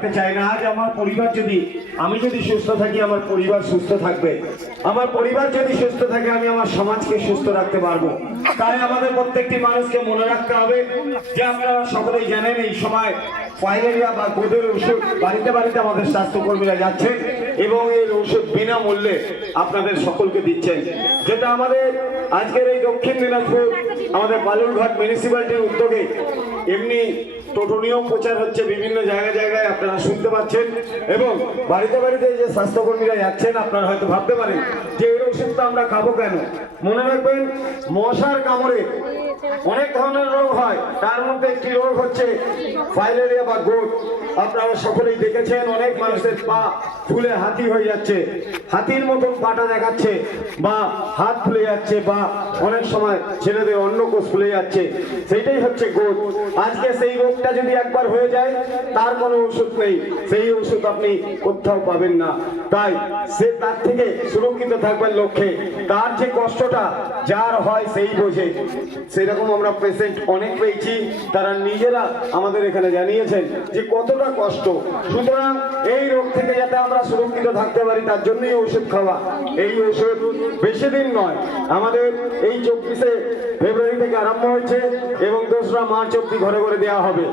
রাখতে চাই না, আজ আমার পরিবার যদি, আমি যদি সুস্থ থাকি, আমার পরিবার সুস্থ থাকবে। আমার পরিবার যদি সুস্থ থাকে, আমি আমার সমাজকে সুস্থ রাখতে পারব। তাই আমাদের প্রত্যেকটি মানুষকে মনে রাখতে হবে যে আপনারা সকলেই জানেন, এই সময় ফাইলেরিয়া বা গোদের ওষুধ বাড়িতে বাড়িতে আমাদের স্বাস্থ্যকর্মীরা যাচ্ছেন এবং এর ওষুধ বিনামূল্যে আপনাদের সকলকে দিচ্ছেন। যেটা আমাদের আজকের এই দক্ষিণ দিনাজপুর, আমাদের বালুরঘাট মিউনিসিপ্যালিটির উদ্যোগে এমনি টোটনীয় প্রচার হচ্ছে বিভিন্ন জায়গায় জায়গায়, আপনারা শুনতে পাচ্ছেন। এবং বাড়িতে বাড়িতে যে স্বাস্থ্যকর্মীরা যাচ্ছেন, আপনারা হয়তো ভাবতে পারেন যে এই ওষুধটা আমরা খাব কেন? মনে রাখবেন, মশার কামড়ে অনেক ধরনের রোগ হয়। তার মধ্যে একটি রোগ হচ্ছে ফাইলেরিয়া বা গোট আপনারা সকলেই দেখেছেন, অনেক মানুষের পা ফুলে হাতি হয়ে যাচ্ছে। হাতির মতন পাটা দেখাচ্ছে বা হাত ফুলে যাচ্ছে বা অনেক সময় ছেলেদের অন্য কোষ ফুলে যাচ্ছে। সেইটাই হচ্ছে গোট আজকে সেই রোগটা যদি একবার হয়ে যায়, তার কোনো ওষুধ নেই। সেই ওষুধ আপনি কোথাও পাবেন না। তাই সে তার থেকে সুরক্ষিত থাকবেন লক্ষ্যে। তার যে কষ্টটা, যার হয় সেই বোঝে। সেরকম আমরা পেশেন্ট অনেক পেয়েছি, তারা নিজেরা আমাদের এখানে জানিয়েছেন যে কতটা কষ্ট। সুতরাং এই রোগ থেকে যাতে আমরা সুরক্ষিত থাকতে পারি, তার জন্যই ওষুধ খাওয়া। এই ওষুধ বেশি দিন নয়, আমাদের এই চব্বিশে ফেব্রুয়ারি থেকে আরম্ভ হয়েছে এবং দোসরা মার্চ অব্দি ঘরে ঘরে দেওয়া হবে।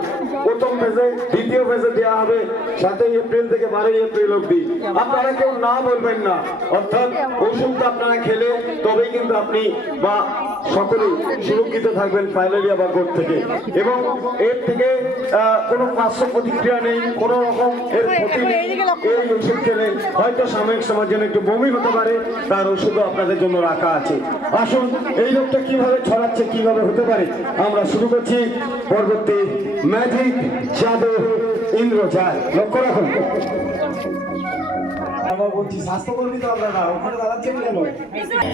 প্রথম ফেজে দ্বিতীয় ফেজে দেওয়া হবে, সাতই এপ্রিল থেকে বারোই এপ্রিল অব্দি আপনারা কেউ না বলবেন না, অর্থাৎ ওষুধটা আপনারা খেলে তবেই কিন্তু আপনি বা সকলেই সুরক্ষিত থাকবেন ফাইলেরিয়া বা গোট থেকে। এবং এর থেকে কোনো পার্শ্ব প্রতিক্রিয়া নেই, কোনো রকম এর ক্ষতি নেই এই হয়তো সাময়িক সময়ের জন্য একটু বমি হতে পারে, তার ওষুধও আপনাদের জন্য রাখা আছে। আসুন, এই রোগটা কীভাবে ছড়াচ্ছে, কীভাবে হতে পারে, আমরা শুরু করছি পরবর্তী ম্যাজিক জাদু ইন্দ্রজাল। লক্ষ্য রাখুন। আবার বলছি স্বাস্থ্যকর্মী তো আপনারা ওখানে দাঁড়াচ্ছে কেন? যাও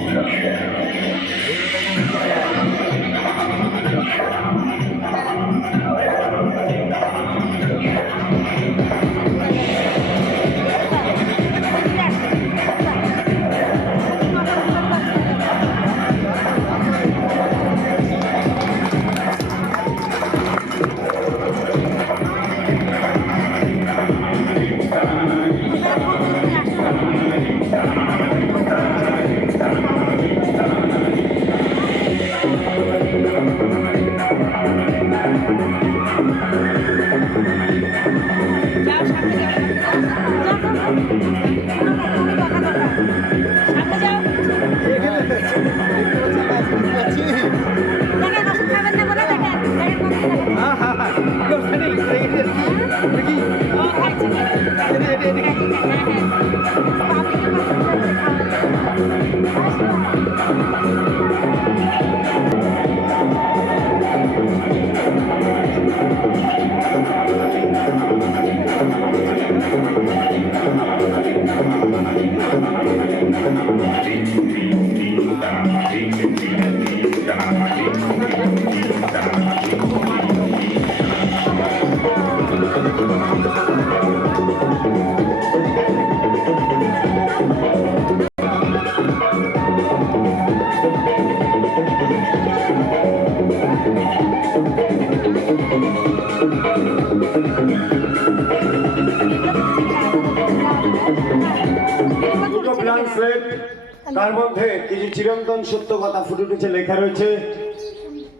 মধ্যে কিছু চিরন্তন সত্য কথা ফুটে উঠেছে লেখা রয়েছে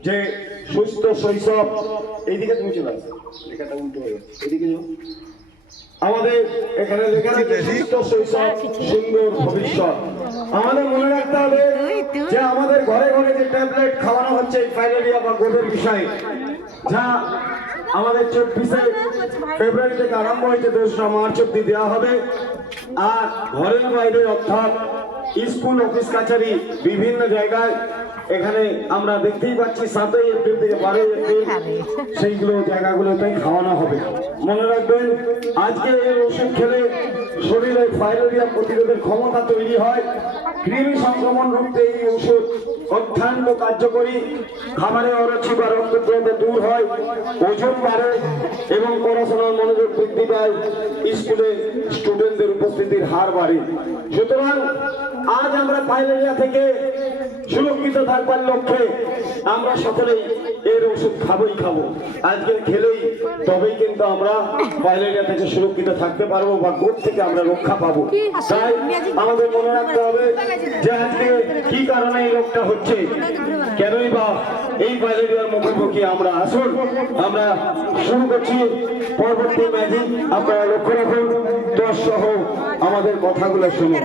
যে সুস্থ শৈশব। এইদিকে তুমি চলে আসো। লেখাটা উল্টো হয়ে গেছে। এদিকে যাও। আমাদের এখানে লেখা রয়েছে সুস্থ শৈশব সুন্দর ভবিষ্যৎ। আমাদের মনে রাখতে হবে যে আমাদের ঘরে ঘরে যে ট্যাবলেট খাওয়ানো হচ্ছে এই ফাইলেরিয়া বা গোদের বিষয়ে যা আমাদের চব্বিশে ফেব্রুয়ারি থেকে আরম্ভ হয়েছে দোসরা মার্চ অব্দি দেওয়া হবে। আর ঘরের বাইরে অর্থাৎ স্কুল, অফিস, কাছারি বিভিন্ন জায়গায় এখানে আমরা দেখতেই পাচ্ছি, সাতই এপ্রিল থেকে বারোই এপ্রিল সেইগুলো জায়গাগুলোতে খাওয়ানো হবে। মনে রাখবেন, আজকে এই ওষুধ খেলে শরীরে ফাইলেরিয়া প্রতিরোধের ক্ষমতা তৈরি হয়। কৃমি সংক্রমণ রুখতে এই ওষুধ অত্যন্ত কার্যকরী। খাবারে অরুচি বা রক্তপ্রবাহ দূর হয়, ওজন বাড়ে এবং পড়াশোনার মনোযোগ বৃদ্ধি পায়, স্কুলে স্টুডেন্টদের উপস্থিতির হার বাড়ে। সুতরাং আজ আমরা ফাইলেরিয়া থেকে সুরক্ষিত থাকব রাখবার লক্ষ্যে আমরা সকলেই এর ওষুধ খাবোই খাব। আজকে খেলেই তবেই কিন্তু আমরা ম্যালেরিয়া থেকে সুরক্ষিত থাকতে পারব বা গোট থেকে আমরা রক্ষা পাবো। তাই আমাদের মনে রাখতে হবে যে আজকে কি কারণে এই রোগটা হচ্ছে? কেনই বা এই ম্যালেরিয়ার মুখোমুখি আমরা আসুন আমরা শুরু করছি পরবর্তী ম্যাজিক আপনারা লক্ষ্য রাখুন দশ সহ আমাদের কথাগুলো শুনুন।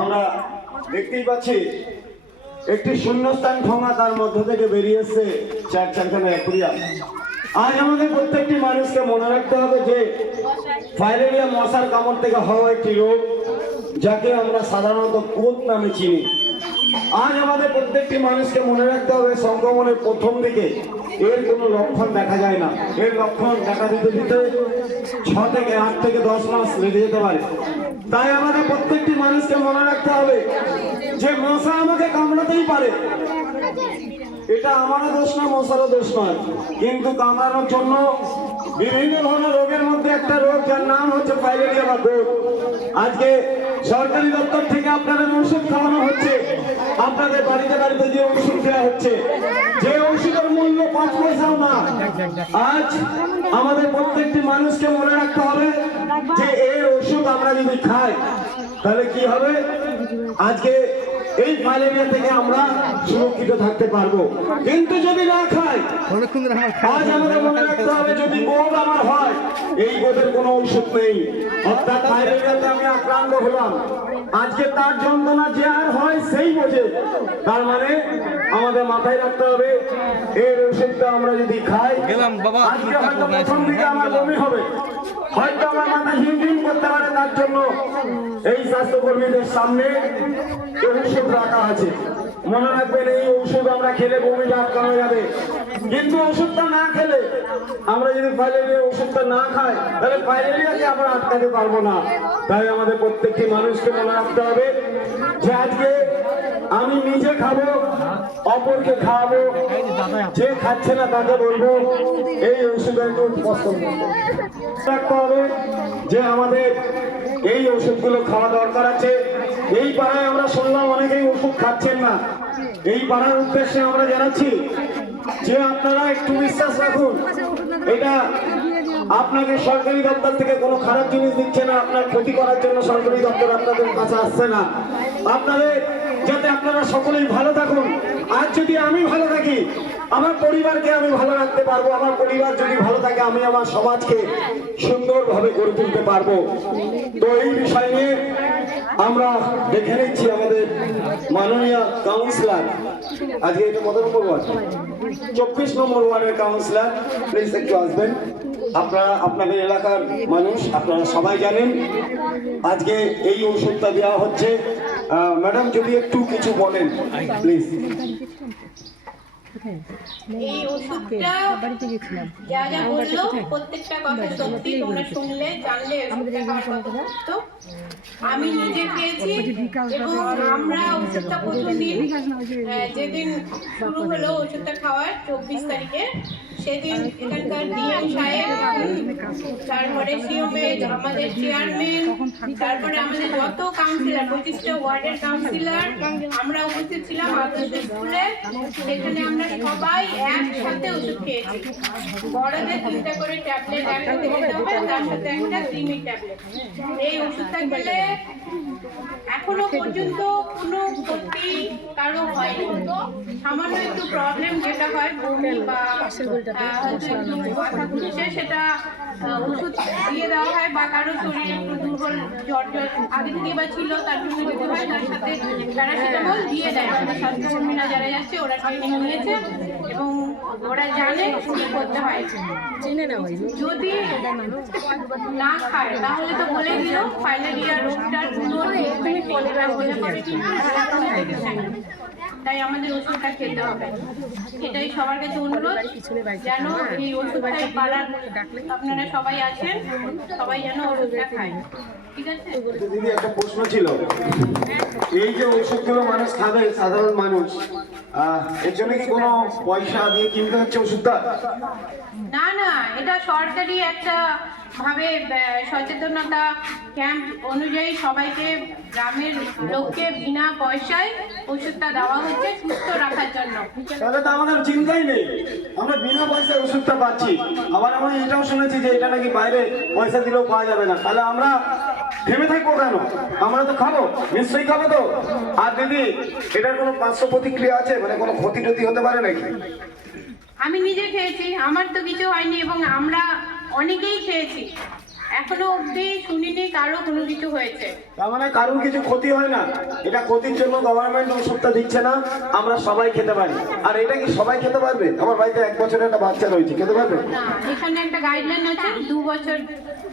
আমরা দেখতেই পাচ্ছি, একটি শূন্যস্থান ঠোঙা তার মধ্য থেকে বেরিয়েছে চার চারখানা অ্যাকুরিয়াম। আজ আমাদের প্রত্যেকটি মানুষকে মনে রাখতে হবে যে, ফাইলেরিয়া মশার কামড় থেকে হওয়া একটি রোগ, যাকে আমরা সাধারণত কোত নামে চিনি। আজ আমাদের প্রত্যেকটি মানুষকে মনে রাখতে হবে, সংক্রমণের প্রথম দিকে এর কোনো লক্ষণ দেখা যায় না। এর লক্ষণ দেখা দিতে দিতে ছ থেকে আট থেকে দশ মাস লেগে যেতে পারে। তাই আমাদের প্রত্যেকটি মানুষকে মনে রাখতে হবে যে মশা আমাকে কামড়াতেই পারে। এটা আমারও দোষ না, মশারও দোষ নয়। কিন্তু কামড়ানোর জন্য বিভিন্ন ধরনের রোগের মধ্যে একটা রোগ যার নাম হচ্ছে ফাইলেরিয়া বা রোগ আজকে সরকারি দপ্তর থেকে আপনাদের ওষুধ খাওয়ানো হচ্ছে। আপনাদের বাড়িতে বাড়িতে যে ওষুধ দেওয়া হচ্ছে যে ওষুধের মূল্য পাঁচ পয়সাও না আজ আমাদের প্রত্যেকটি মানুষকে মনে রাখতে হবে যে এর ওষুধ আমরা যদি খাই, তাহলে কি হবে? আজকে এই ম্যালেরিয়া থেকে আমরা সুরক্ষিত থাকতে পারব। কিন্তু যদি না খাই, আজ আমাদের মনে রাখতে হবে যদি গোদ আমার হয়, এই গোদের কোনো ঔষধ নেই। অর্থাৎ ম্যালেরিয়াতে আমি আক্রান্ত হলাম। আজকে তার যন্ত্রণা যে আর হয় সেই বোঝে। তার মানে আমাদের মাথায় রাখতে হবে এর ওষুধটা আমরা যদি খাই আজকে হয়তো প্রথম দিকে আমার বমি হবে। হয়তো আমার মাথা হিমহিম করতে পারে তার জন্য। এই স্বাস্থ্যকর্মীদের সামনে এই ওষুধ রাখা আছে। মনে রাখবেন, এই ওষুধ আমরা খেলে বমি বমিটা আটকানো যাবে। কিন্তু ওষুধটা না খেলে আমরা যদি ফাইলেরিয়া ওষুধটা না খাই, তাহলে ফাইলেরিয়াকে আমরা আটকাতে পারব না। তাই আমাদের প্রত্যেকটি মানুষকে মনে রাখতে হবে যে আজকে আমি নিজে খাব, অপরকে খাওয়াবো, যে খাচ্ছে না তাকে বলব, এই ওষুধের একটু পছন্দ। হবে যে আমাদের এই ওষুধগুলো খাওয়া দরকার আছে। এই পাড়ায় আমরা শুনলাম অনেকেই ওষুধ খাচ্ছেন না। এই পাড়ার উদ্দেশ্যে আমরা জানাচ্ছি যে আপনারা একটু বিশ্বাস রাখুন, এটা আপনাকে সরকারি দপ্তর থেকে কোনো খারাপ জিনিস দিচ্ছে না, আপনার ক্ষতি করার জন্য সরকারি দপ্তর আপনাদের কাছে আসছে না। আপনাদের, যাতে আপনারা সকলেই ভালো থাকুন। আর যদি আমি ভালো থাকি আমার পরিবারকে আমি ভালো রাখতে পারব, আমার পরিবার যদি ভালো থাকে, আমি আমার সমাজকে সুন্দরভাবে গড়ে তুলতে পারব। তো এই বিষয় নিয়ে আমরা দেখে নিচ্ছি আমাদের মাননীয় কাউন্সিলার আজকে এটা কত নম্বর ওয়ার্ড? চব্বিশ নম্বর ওয়ার্ডের কাউন্সিলার প্লিজ একটু আসবেন। আপনারা, আপনাদের এলাকার মানুষ, আপনারা সবাই জানেন, আজকে এই ওষুধটা দেওয়া হচ্ছে। ম্যাডাম, যদি একটু কিছু বলেন প্লিজ এই ওষুধটা বাড়িতে গেছিলাম যা যা বলল প্রত্যেকটা কথা সত্যি তোমরা শুনলে জানলে কথা সত্য। আমি নিজে খেয়েছি এবং আমরা ওষুধটা যেদিন শুরু হলো ওষুধটা খাওয়ার চব্বিশ তারিখে সেদিন এখানকার ডিএম সাহেব তারপরে আমাদের চেয়ারম্যান তারপরে আমাদের যত কাউন্সিলর পঁচিশটা ওয়ার্ডের কাউন্সিলর আমরা উপস্থিত ছিলাম আদর্শ স্কুলে। সেখানে আমরা সবাই একসাথে ওষুধ খেয়েছি। বড়দের তিনটা করে ট্যাবলেট একসাথে খেতে হবে তার সাথে একটা ক্রিমির ট্যাবলেট। এই ওষুধটা খেলে এখনও পর্যন্ত কোনো ক্ষতি কারও হয়নি। সামান্য একটু প্রবলেম যেটা হয় বমি বা সেটা ওষুধ দিয়ে দেওয়া হয় বা কারও শরীর একটু দুর্বল জ্বর জ্বর আগে থেকে বা ছিল তার জন্য হয় তার সাথে প্যারাসিটামল দিয়ে দেয়। স্বাস্থ্যকর্মীরা যারা যাচ্ছে ওরা ট্রেনিং নিয়েছে। এবং ওরা জানে কি করতে হয়। চিনে না ওই যদি না খায় তাহলে তো বলে দিল রোগটার পরে কিন্তু ভালো চিকিৎসা নেই। তাই আমাদের ওষুধটা খেতে হবে। এটাই সবার কাছে অনুরোধ যেন এই ওষুধটাই পাড়ার আপনারা সবাই আছেন সবাই যেন ওষুধটা খায়। ঠিক আছে? দিদি একটা প্রশ্ন ছিল। এই যে ওষুধগুলো মানুষ খাবে সাধারণ মানুষ এর জন্য কি কোনো পয়সা দিয়ে কিনতে হচ্ছে ওষুধটা? না না এটা সরকারি একটা ভাবে সচেতনতা ক্যাম্প অনুযায়ী সবাইকে গ্রামের লোককে বিনা পয়সায় ওষুধটা দেওয়া হচ্ছে সুস্থ রাখার জন্য। তাহলে তো আমাদের চিন্তাই নেই। আমরা বিনা পয়সায় ওষুধটা পাচ্ছি। আবার আমি এটাও শুনেছি যে এটা নাকি বাইরে পয়সা দিলেও পাওয়া যাবে না। তাহলে আমরা থেমে থাকব কেন? আমরা তো খাব নিশ্চয়ই খাব তো। আর দিদি এটার কোনো পার্শ্ব প্রতিক্রিয়া আছে? মানে কোনো ক্ষতি টতি হতে পারে নাকি? আমি নিজে খেয়েছি আমার তো কিছু হয়নি এবং আমরা অনেকেই খেয়েছি। এখনও অবধি শুনিনি কারও কোনো কিছু হয়েছে। তার মানে কারোর কিছু ক্ষতি হয় না? এটা ক্ষতির জন্য গভর্নমেন্ট ওষুধটা দিচ্ছে না আমরা সবাই খেতে পারি। আর এটা কি সবাই খেতে পারবে? আমার বাড়িতে এক বছরের একটা বাচ্চা রয়েছে খেতে পারবে? না এখানে একটা গাইডলাইন আছে দু বছর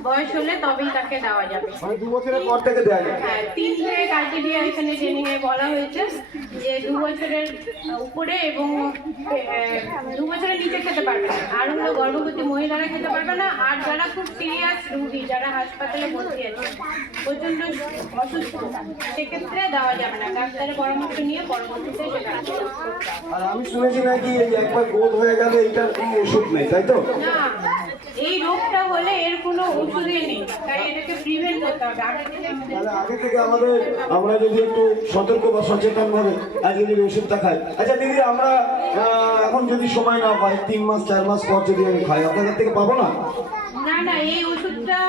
বয়স হলে তবেই তাকে দেওয়া যাবে। মানে দু বছরের পর থেকে দেওয়া যায় হ্যাঁ তিন থেকে ক্রাইটেরিয়া এখানে ট্রেনিং এ বলা হয়েছে যে দু বছরের উপরে এবং দু বছরের নিচে খেতে পারবে না। আর হলো গর্ভবতী মহিলারা খেতে পারবে না আর যারা খুব সিরিয়াস রুগী যারা হাসপাতালে ভর্তি আছে প্রচণ্ড অসুস্থ সেক্ষেত্রে দেওয়া যাবে না। ডাক্তারের পরামর্শ নিয়ে পরবর্তীতে সেটা আর আমি শুনেছি নাকি এই একবার গোদ হয়ে গেলে কোনো ওষুধ নেই তাই তো? না এই রোগটা হলে এর কোনো আগে থেকে আমাদের আমরা যদি একটু সতর্ক বা সচেতন ভাবে আজকে যদি ওষুধটা খাই। আচ্ছা দিদি আমরা এখন যদি সময় না পাই তিন মাস চার মাস পর যদি আমি খাই আপনাদের থেকে পাবো না? না না এই ওষুধটা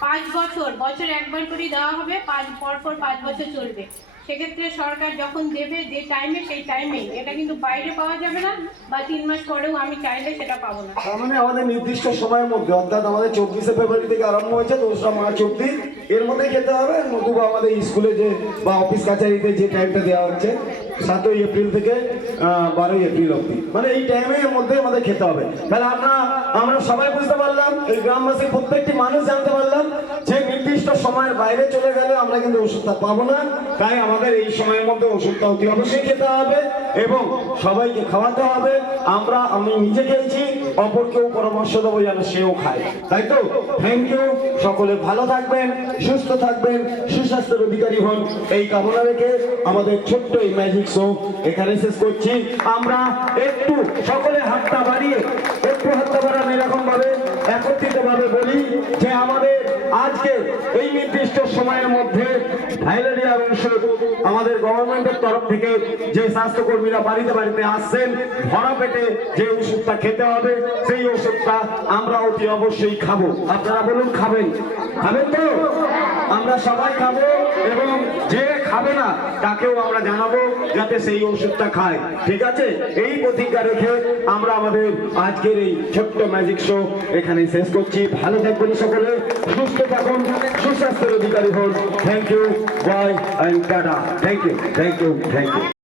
পাঁচ বছর বছর একবার করে দেওয়া হবে পাঁচ পর পর পাঁচ বছর চলবে। সেক্ষেত্রে সরকার যখন দেবে যে টাইমে সেই টাইমে এটা কিন্তু বাইরে পাওয়া যাবে না, বা তিন মাস পরেও আমি চাইলে সেটা পাবো না। তার মানে আমাদের নির্দিষ্ট সময়ের মধ্যে, অর্থাৎ আমাদের চব্বিশে ফেব্রুয়ারি থেকে আরম্ভ হয়েছে, দোসরা মার্চ অব্দি এর মধ্যে খেতে হবে নতুবা আমাদের স্কুলে যে, বা অফিস কাছারিতে যে টাইমটা দেওয়া হচ্ছে, সাতই এপ্রিল থেকে বারোই এপ্রিল অব্দি মানে এই টাইমের মধ্যে আমাদের খেতে হবে। তাহলে আমরা আমরা সবাই বুঝতে পারলাম, এই গ্রামবাসীর প্রত্যেকটি মানুষ জানতে পারলাম সময়ের বাইরে চলে গেলে আমরা কিন্তু ওষুধটা পাবো না। তাই আমাদের এই সময়ের মধ্যে ওষুধটা অতি অবশ্যই খেতে হবে এবং সবাইকে খাওয়াতে হবে। আমরা, আমি নিজে খেয়েছি, অপরকেও পরামর্শ দেবো যেন সেও খায়। তাই তো? থ্যাংক ইউ সকলে ভালো থাকবেন, সুস্থ থাকবেন, সুস্বাস্থ্যের অধিকারী হন। এই কামনা রেখে আমাদের ছোট্ট এই ম্যাজিক শো এখানে শেষ করছি। আমরা একটু সকলে হাতটা বাড়িয়ে, একটু হাতটা বাড়ান এরকম ভাবে একত্রিত ভাবে বলি যে আমাদের আজকে এই নির্দিষ্ট সময়ের মধ্যে ফাইলেরিয়া ওষুধ আমাদের গভর্নমেন্টের তরফ থেকে যে স্বাস্থ্যকর্মীরা বাড়িতে বাড়িতে আসছেন ভরা পেটে যে ওষুধটা খেতে হবে, সেই ওষুধটা আমরা অতি অবশ্যই খাব। আপনারা বলুন, খাবেন? খাবেন তো? আমরা সবাই খাব এবং যে খাবে না, তাকেও আমরা জানাব যাতে সেই ওষুধটা খায়। ঠিক আছে? এই প্রতিজ্ঞা রেখে আমরা আমাদের আজকের এই ছোট্ট ম্যাজিক শো এখানে শেষ করছি। ভালো থাকবেন সকলে সুস্থ থাকুন। সুস্বাস্থ্যের অধিকারী হন। Thank you bye and tata thank you thank you thank you